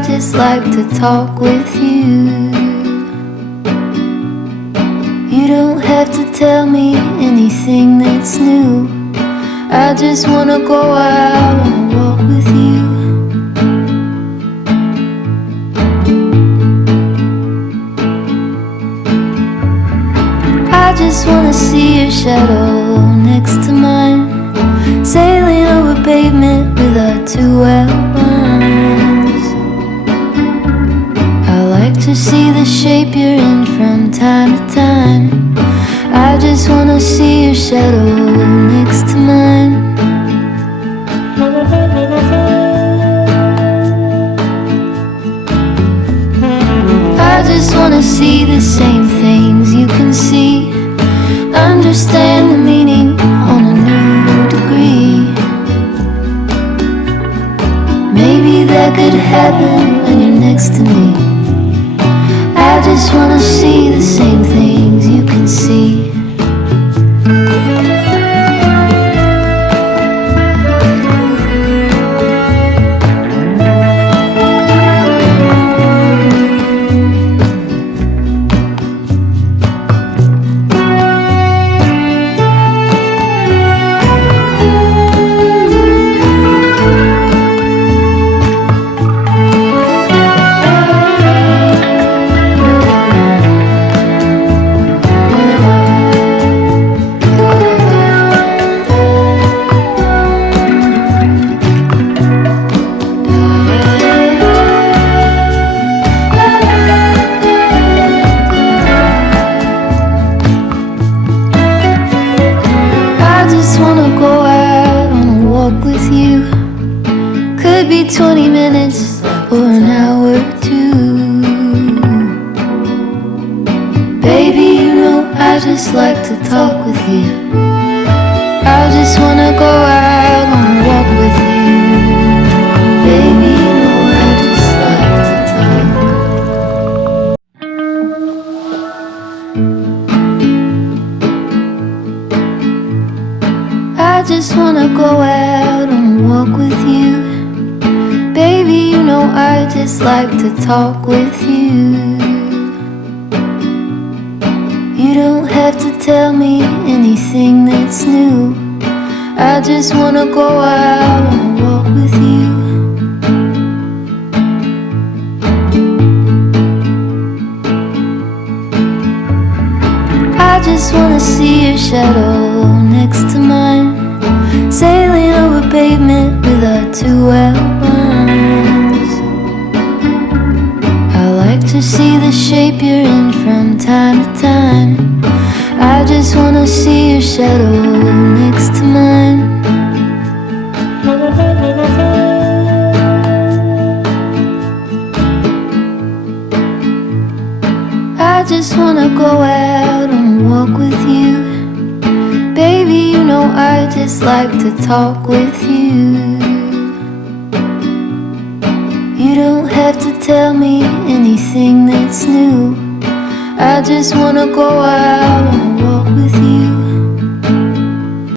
I just like to talk with you. You don't have to tell me anything that's new. I just wanna go out and walk with you. I just wanna see your shadow next to mine, sailing over pavement with our two outlines. I like to see the shape you're in from time to time. I just wanna see your shadow next to mine. I just wanna see the same things you can see, understand the meaning on a new degree. Maybe that could happen when you're next to me. I just wanna see the same things you can see. Could be 20 minutes or an hour or two. Baby, you know I just like to talk with you. I just wanna go out on a walk with you. Baby, you know I just like to talk. I just wanna go out on a walk with you. Baby, you know I just like to talk with you. You don't have to tell me anything that's new. I just wanna go out on a walk with you. I just wanna see your shadow next to mine, sailing over pavement with our two outlines. I like to see the shape you're in from time to time. I just wanna see your shadow next to mine. I just wanna go out and walk with you. Baby, you know I just like to talk with you. You don't have to tell me anything that's new. I just wanna go out and walk with you.